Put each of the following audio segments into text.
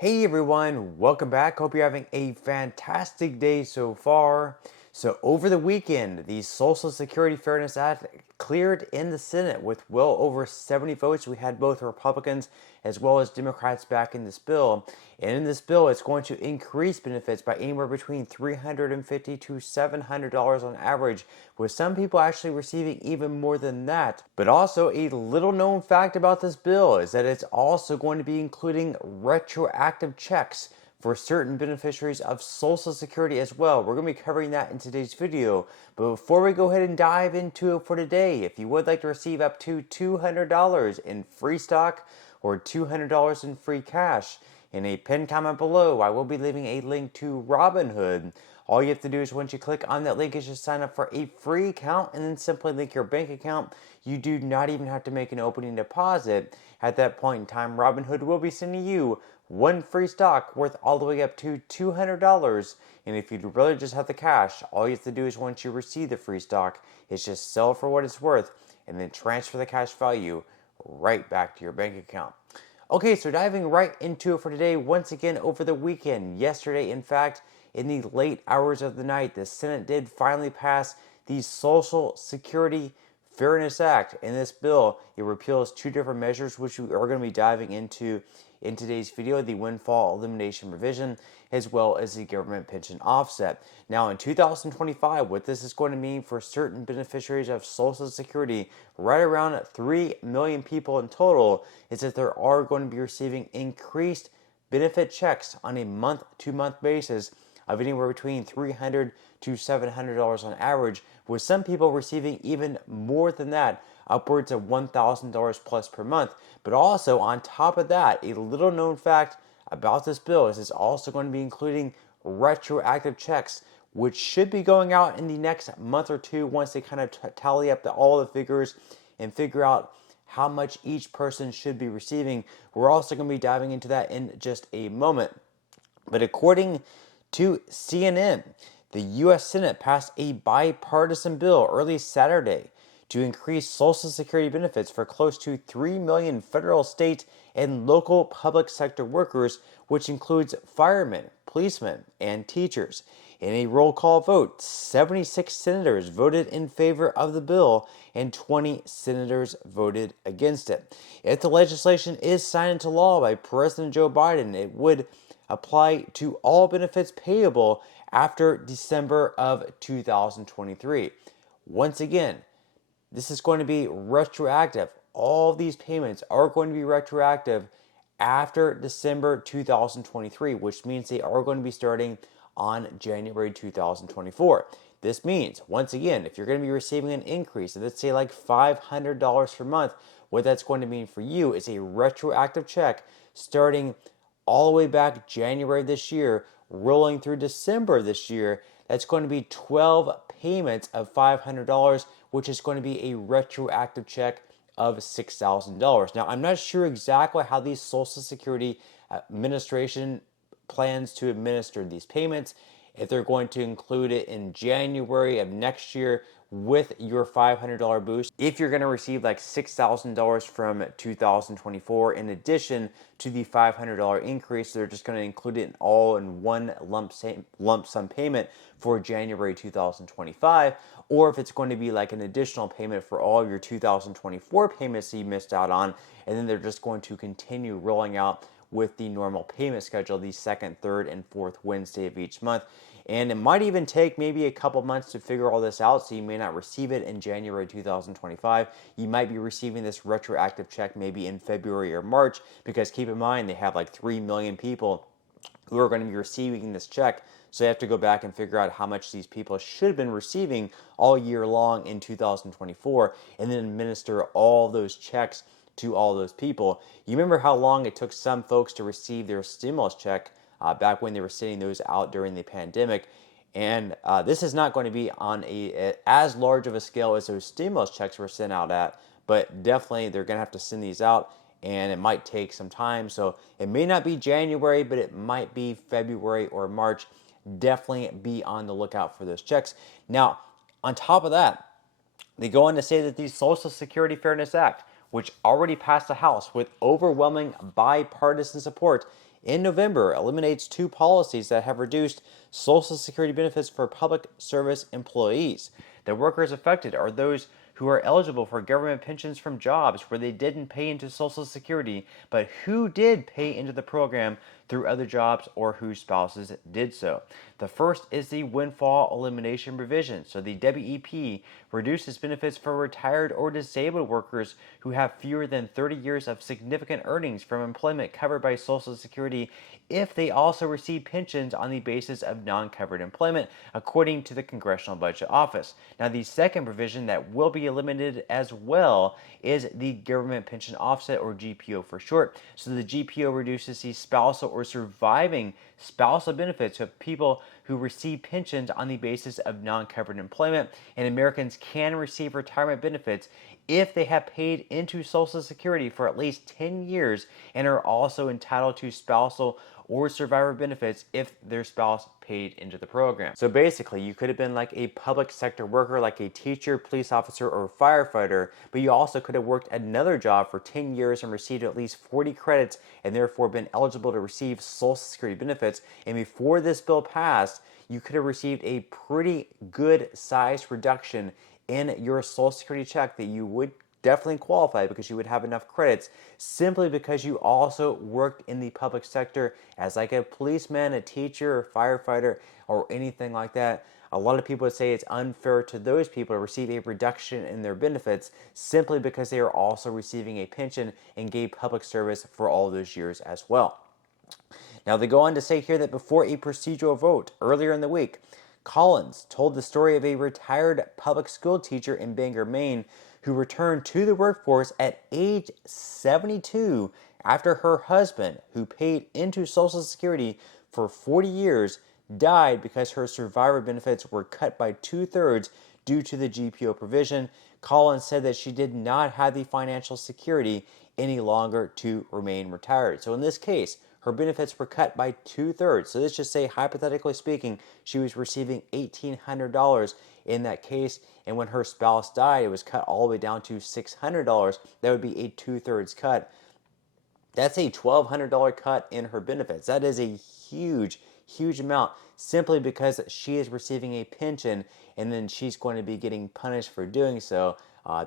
Hey everyone, welcome back. Hope you're having a fantastic day so far. So, over the weekend, the Social Security Fairness Act cleared in the Senate with well over 70 votes. We had both Republicans as well as Democrats backing this bill. And in this bill, it's going to increase benefits by anywhere between $350 to $700 on average, with some people actually receiving even more than that. But also, a little known fact about this bill is that it's also going to be including retroactive checks for certain beneficiaries of Social Security as well. We're going to be covering that in today's video. But before we go ahead and dive into it for today, if you would like to receive up to $200 in free stock or $200 in free cash, in a pinned comment below, I will be leaving a link to Robinhood. All you have to do is once you click on that link is just sign up for a free account and then simply link your bank account. You do not even have to make an opening deposit. At that point in time, Robinhood will be sending you one free stock worth all the way up to $200. And if you'd rather just have the cash, all you have to do is once you receive the free stock, is just sell for what it's worth and then transfer the cash value right back to your bank account. Okay, so diving right into it for today, once again over the weekend, yesterday, in fact, in the late hours of the night, the Senate did finally pass the Social Security Fairness Act. In this bill, it repeals two different measures, which we are going to be diving into in today's video: the windfall elimination provision, as well as the government pension offset. Now, in 2025, what this is going to mean for certain beneficiaries of Social Security, right around 3 million people in total, is that they are going to be receiving increased benefit checks on a month-to-month basis of anywhere between $300 to $700 on average, with some people receiving even more than that, upwards of $1,000 plus per month. But also, on top of that, a little known fact about this bill is it's also going to be including retroactive checks, which should be going out in the next month or two once they kind of tally up all the figures and figure out how much each person should be receiving. We're also going to be diving into that in just a moment. But according to CNN, the U.S. Senate passed a bipartisan bill early Saturday to increase Social Security benefits for close to 3 million federal, state, and local public sector workers, which includes firemen, policemen, and teachers. In a roll call vote, 76 senators voted in favor of the bill and 20 senators voted against it. If the legislation is signed into law by President Joe Biden, it would apply to all benefits payable after December of 2023. Once again, this is going to be retroactive. All these payments are going to be retroactive after December 2023, which means they are going to be starting on January 2024. This means, once again, if you're going to be receiving an increase, let's say like $500 per month, what that's going to mean for you is a retroactive check starting all the way back January of this year, rolling through December of this year. That's going to be 12 payments of $500, which is going to be a retroactive check of $6,000. Now, I'm not sure exactly how the Social Security Administration plans to administer these payments, if they're going to include it in January of next year with your $500 boost. If you're going to receive like $6,000 from 2024 in addition to the $500 increase, they're just going to include it all in one lump sum payment for January 2025, or if it's going to be like an additional payment for all your 2024 payments that you missed out on, and then they're just going to continue rolling out with the normal payment schedule the second, third, and fourth Wednesday of each month. And it might even take maybe a couple months to figure all this out, so you may not receive it in January 2025. You might be receiving this retroactive check maybe in February or March, because keep in mind, they have like 3 million people who are going to be receiving this check. So they have to go back and figure out how much these people should have been receiving all year long in 2024, and then administer all those checks to all those people. You remember how long it took some folks to receive their stimulus check back when they were sending those out during the pandemic. And this is not going to be on as large of a scale as those stimulus checks were sent out at, but definitely they're going to have to send these out, and it might take some time. So it may not be January, but it might be February or March. Definitely be on the lookout for those checks. Now, on top of that, they go on to say that the Social Security Fairness Act, which already passed the House with overwhelming bipartisan support, in November eliminates two policies that have reduced Social Security benefits for public service employees. The workers affected are those who are eligible for government pensions from jobs where they didn't pay into Social Security, but who did pay into the program through other jobs or whose spouses did so. The first is the windfall elimination provision. So the WEP reduces benefits for retired or disabled workers who have fewer than 30 years of significant earnings from employment covered by Social Security if they also receive pensions on the basis of non-covered employment, according to the Congressional Budget Office. Now, the second provision that will be eliminated as well is the Government Pension Offset, or GPO for short. So the GPO reduces the spousal or surviving spousal benefits of people who receive pensions on the basis of non-covered employment, and Americans can receive retirement benefits if they have paid into Social Security for at least 10 years and are also entitled to spousal or survivor benefits if their spouse paid into the program. So basically, you could have been like a public sector worker, like a teacher, police officer, or firefighter, but you also could have worked another job for 10 years and received at least 40 credits and therefore been eligible to receive Social Security benefits. And before this bill passed, you could have received a pretty good size reduction in your Social Security check that you would definitely qualify because you would have enough credits simply because you also worked in the public sector as like a policeman, a teacher, or firefighter, or anything like that. A lot of people would say it's unfair to those people to receive a reduction in their benefits simply because they are also receiving a pension and gave public service for all those years as well. Now, they go on to say here that before a procedural vote earlier in the week, Collins told the story of a retired public school teacher in Bangor, Maine, who returned to the workforce at age 72 after her husband, who paid into Social Security for 40 years, died because her survivor benefits were cut by 2/3 due to the GPO provision. Collins said that she did not have the financial security any longer to remain retired. So in this case, her benefits were cut by 2/3. So let's just say, hypothetically speaking, she was receiving $1,800 in that case, and when her spouse died, it was cut all the way down to $600. That would be a 2/3 cut. That's a $1,200 cut in her benefits. That is a huge, huge amount simply because she is receiving a pension and then she's going to be getting punished for doing so.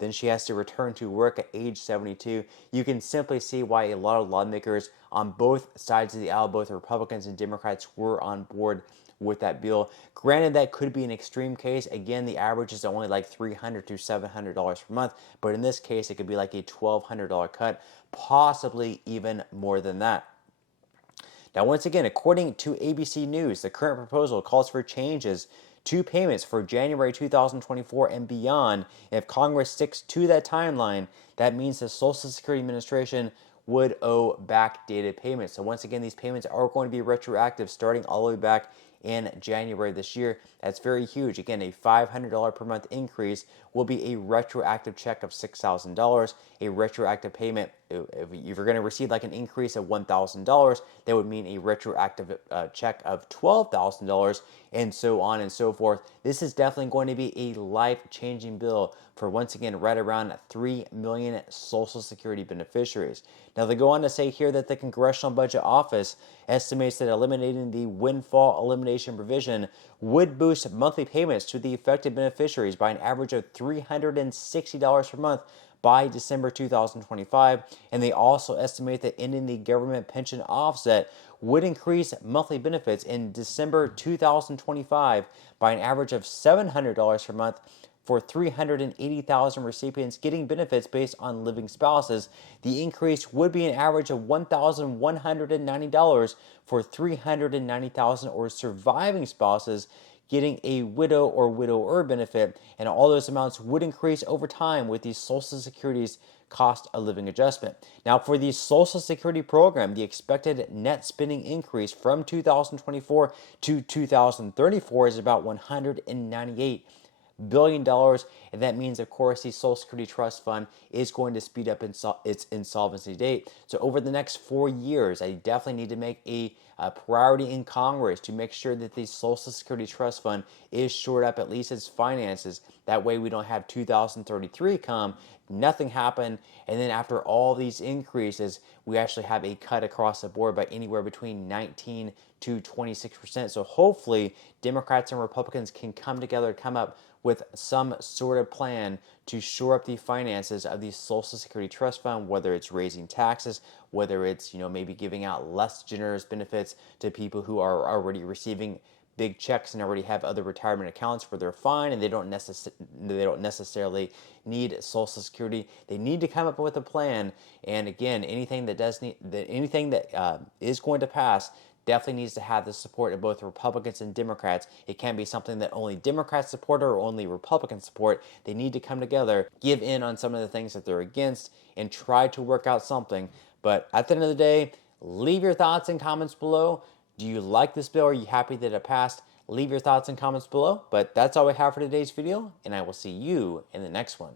Then she has to return to work at age 72. You can simply see why a lot of lawmakers on both sides of the aisle, both Republicans and Democrats, were on board with that bill. Granted, that could be an extreme case. Again, the average is only like $300 to $700 per month, but in this case, it could be like a $1,200 cut, possibly even more than that. Now, once again, according to ABC News, the current proposal calls for changes to payments for January 2024 and beyond. If Congress sticks to that timeline, that means the Social Security Administration would owe backdated payments. So once again, these payments are going to be retroactive starting all the way back in January this year. That's very huge. Again, a $500 per month increase will be a retroactive check of $6,000. A retroactive payment, if you're going to receive like an increase of $1,000, that would mean a retroactive check of $12,000, and so on and so forth. This is definitely going to be a life-changing bill for, once again, right around 3 million Social Security beneficiaries. Now, they go on to say here that the Congressional Budget Office estimates that eliminating the windfall elimination provision would boost monthly payments to the affected beneficiaries by an average of $360 per month by December 2025, and they also estimate that ending the government pension offset would increase monthly benefits in December 2025 by an average of $700 per month for 380,000 recipients getting benefits based on living spouses. The increase would be an average of $1,190 for 390,000 or surviving spouses getting a widow or widower benefit, and all those amounts would increase over time with the Social Security's cost of living adjustment. Now, for the Social Security program, the expected net spending increase from 2024 to 2034 is about $198 billion, and that means, of course, the Social Security Trust Fund is going to speed up its insolvency date. So over the next 4 years, I definitely need to make a priority in Congress to make sure that the Social Security Trust Fund is shored up, at least its finances. That way we don't have 2033 come, nothing happen, and then after all these increases, we actually have a cut across the board by anywhere between 19 to 26%. So hopefully Democrats and Republicans can come together, come up with some sort of plan to shore up the finances of the Social Security Trust Fund, whether it's raising taxes, whether it's, maybe giving out less generous benefits to people who are already receiving big checks and already have other retirement accounts where they're fine and they don't necessarily need Social Security. They need to come up with a plan. And again, anything that is going to pass definitely needs to have the support of both Republicans and Democrats. It can't be something that only Democrats support or only Republicans support. They need to come together, give in on some of the things that they're against, and try to work out something. But at the end of the day, leave your thoughts and comments below. Do you like this bill? Are you happy that it passed? Leave your thoughts and comments below. But that's all we have for today's video, and I will see you in the next one.